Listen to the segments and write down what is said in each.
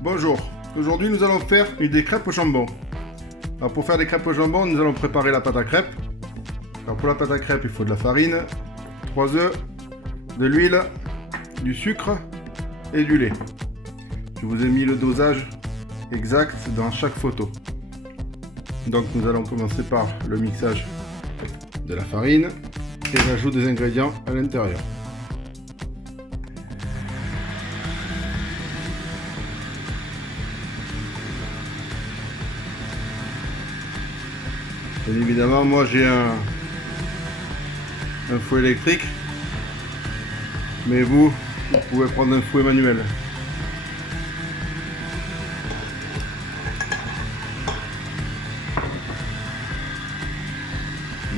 Bonjour, aujourd'hui nous allons faire des crêpes au jambon. Alors pour faire des crêpes au jambon, nous allons préparer la pâte à crêpes. Alors pour la pâte à crêpes, il faut de la farine, 3 œufs, de l'huile, du sucre et du lait. Je vous ai mis le dosage exact dans chaque photo. Donc nous allons commencer par le mixage de la farine et l'ajout des ingrédients à l'intérieur. Bien évidemment, moi j'ai un fouet électrique, mais vous pouvez prendre un fouet manuel.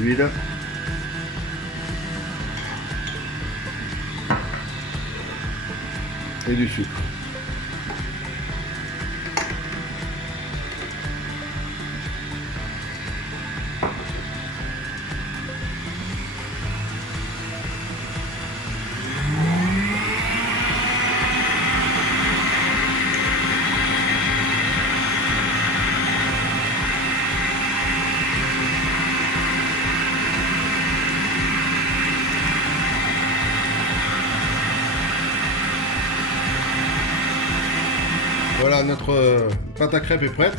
L'huile. Et du sucre. Voilà, notre pâte à crêpes est prête.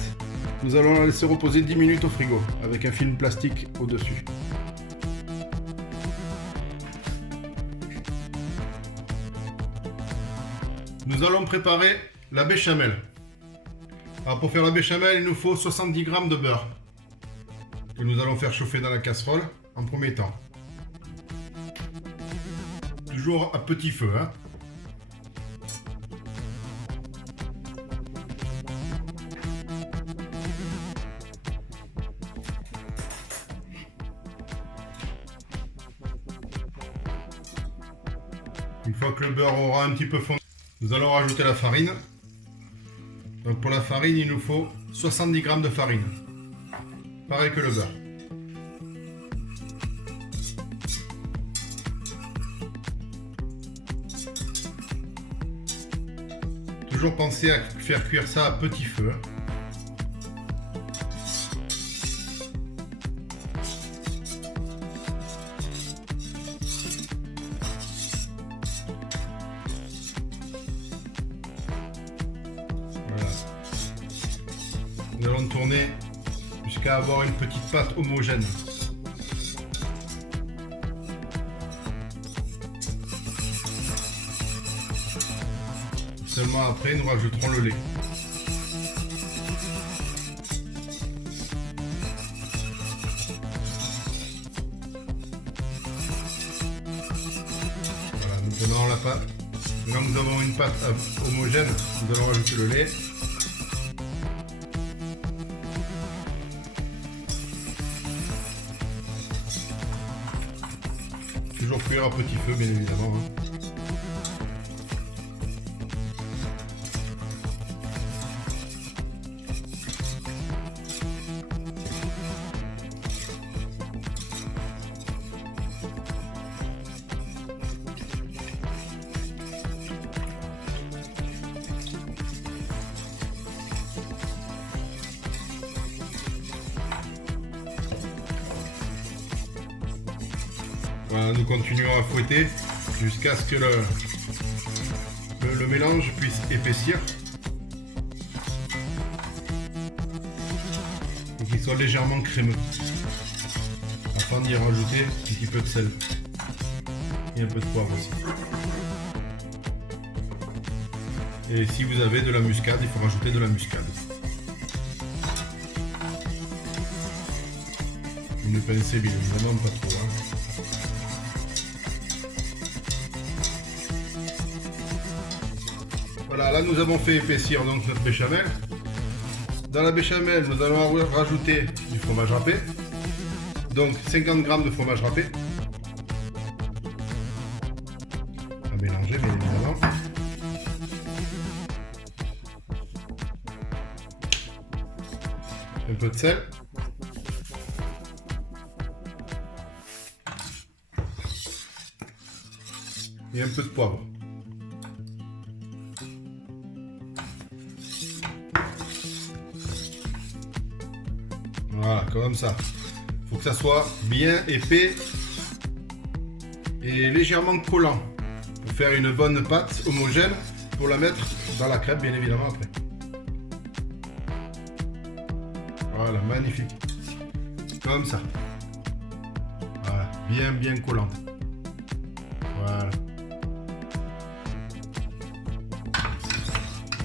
Nous allons la laisser reposer 10 minutes au frigo avec un film plastique au-dessus. Nous allons préparer la béchamel. Alors pour faire la béchamel, il nous faut 70 g de beurre que nous allons faire chauffer dans la casserole en premier temps. Toujours à petit feu, hein. Une fois que le beurre aura un petit peu fondu, nous allons rajouter la farine. Donc pour la farine, il nous faut 70 g de farine. Pareil que le beurre. Toujours penser à faire cuire ça à petit feu. Nous allons tourner jusqu'à avoir une petite pâte homogène. Seulement après, nous rajouterons le lait. Voilà, nous prenons la pâte. Maintenant que nous avons une pâte homogène, nous allons rajouter le lait. Toujours cuire à petit feu, bien évidemment. Voilà, nous continuons à fouetter jusqu'à ce que le mélange puisse épaissir et qu'il soit légèrement crémeux, afin d'y rajouter un petit peu de sel et un peu de poivre aussi. Et si vous avez de la muscade, il faut rajouter de la muscade. Vous ne pensez bien évidemment pas trop. Voilà, là nous avons fait épaissir donc notre béchamel. Dans la béchamel, nous allons rajouter du fromage râpé. Donc 50 g de fromage râpé. À mélanger bien évidemment. Un peu de sel. Et un peu de poivre. Voilà, comme ça. Il faut que ça soit bien épais et légèrement collant pour faire une bonne pâte homogène pour la mettre dans la crêpe, bien évidemment, après. Voilà, magnifique. Comme ça. Voilà, bien collante. Voilà.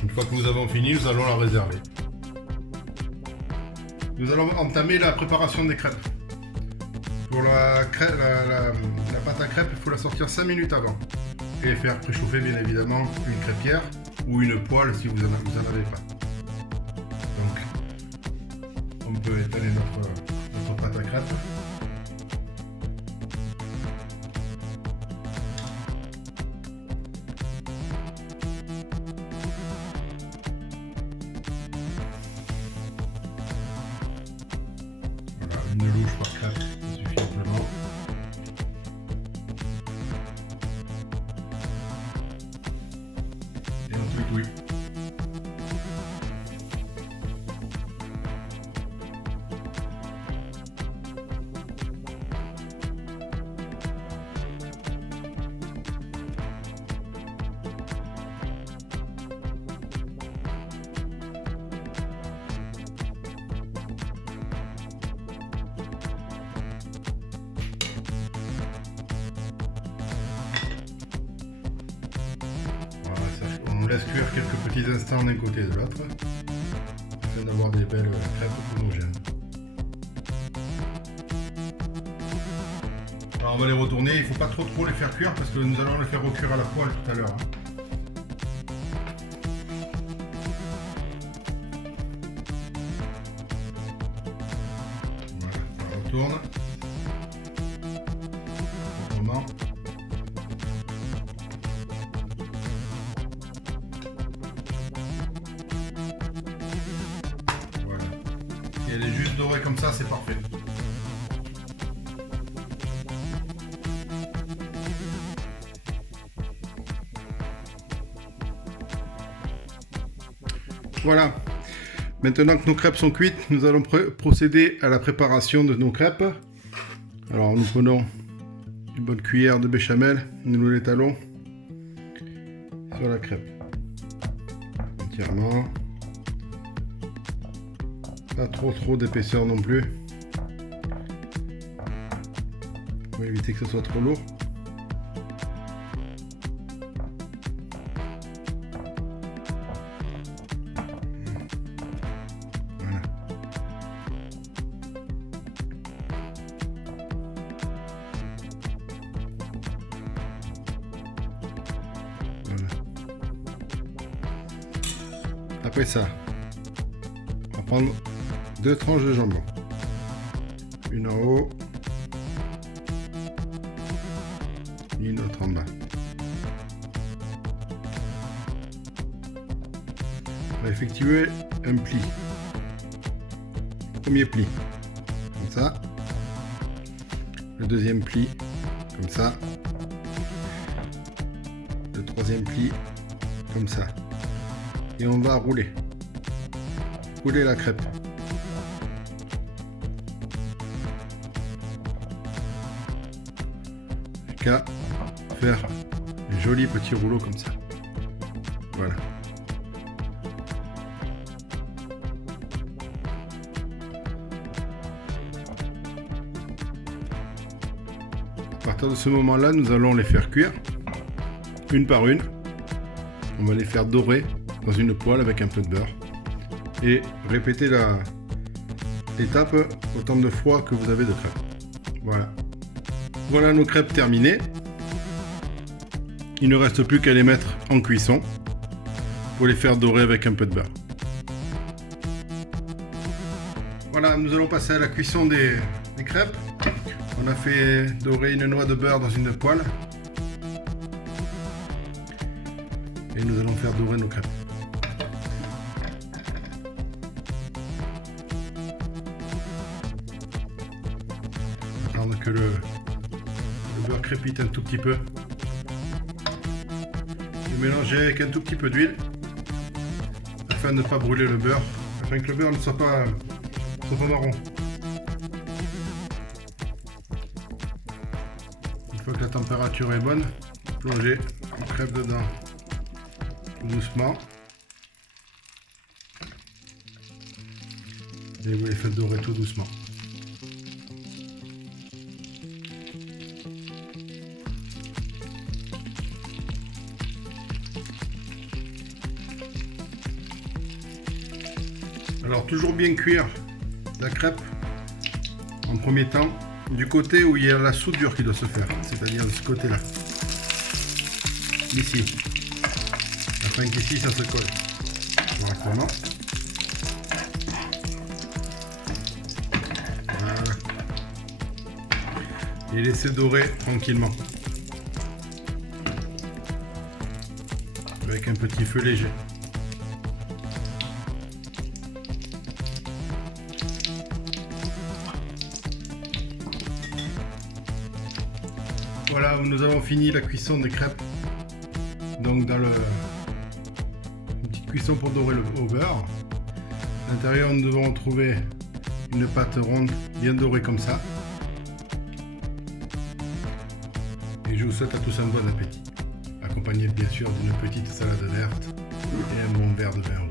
Une fois que nous avons fini, nous allons la réserver. Nous allons entamer la préparation des crêpes. Pour la pâte à crêpes, il faut la sortir 5 minutes avant. Et faire préchauffer bien évidemment une crêpière ou une poêle si vous en avez pas. Donc, on peut étaler notre pâte à crêpes. Voilà, une louche par crêpe, ça suffit amplement. Et un oui. On laisse cuire quelques petits instants d'un côté et de l'autre afin d'avoir des belles crêpes homogènes. Alors on va les retourner, il ne faut pas trop les faire cuire parce que nous allons les faire recuire à la poêle tout à l'heure. Voilà, on retourne. Autrement. Et elle est juste dorée comme ça, c'est parfait. Voilà. Maintenant que nos crêpes sont cuites, nous allons procéder à la préparation de nos crêpes. Alors nous prenons une bonne cuillère de béchamel, nous l'étalons sur la crêpe. Entièrement. Pas trop d'épaisseur non plus. Pour éviter que ce soit trop lourd. Voilà. Voilà. Après ça, on va prendre 2 tranches de jambon, une en haut, une autre en bas. On va effectuer un pli. Premier pli, comme ça. Le deuxième pli, comme ça. Le troisième pli, comme ça. Et on va rouler la crêpe. Jusqu'à faire un joli petit rouleau comme ça. Voilà. À partir de ce moment-là, nous allons les faire cuire une par une. On va les faire dorer dans une poêle avec un peu de beurre et répéter l'étape autant de fois que vous avez de crêpes. Voilà. Voilà nos crêpes terminées. Il ne reste plus qu'à les mettre en cuisson pour les faire dorer avec un peu de beurre. Voilà, nous allons passer à la cuisson des crêpes. On a fait dorer une noix de beurre dans une poêle. Et nous allons faire dorer nos crêpes. Attendre que le beurre crépite un tout petit peu. Et mélanger avec un tout petit peu d'huile afin de ne pas brûler le beurre, afin que le beurre ne soit pas marron. fois que la température est bonne, plongez la crêpe dedans tout doucement. Et vous les faites dorer tout doucement. Alors toujours bien cuire la crêpe en premier temps du côté où il y a la soudure qui doit se faire, c'est-à-dire de ce côté-là, ici, afin qu'ici ça se colle correctement. Voilà. Et laisser dorer tranquillement avec un petit feu léger. Voilà, nous avons fini la cuisson des crêpes. Donc dans une petite cuisson pour dorer au beurre. À l'intérieur, nous devons trouver une pâte ronde bien dorée comme ça. Et je vous souhaite à tous un bon appétit. Accompagné bien sûr d'une petite salade verte et un bon verre de vin.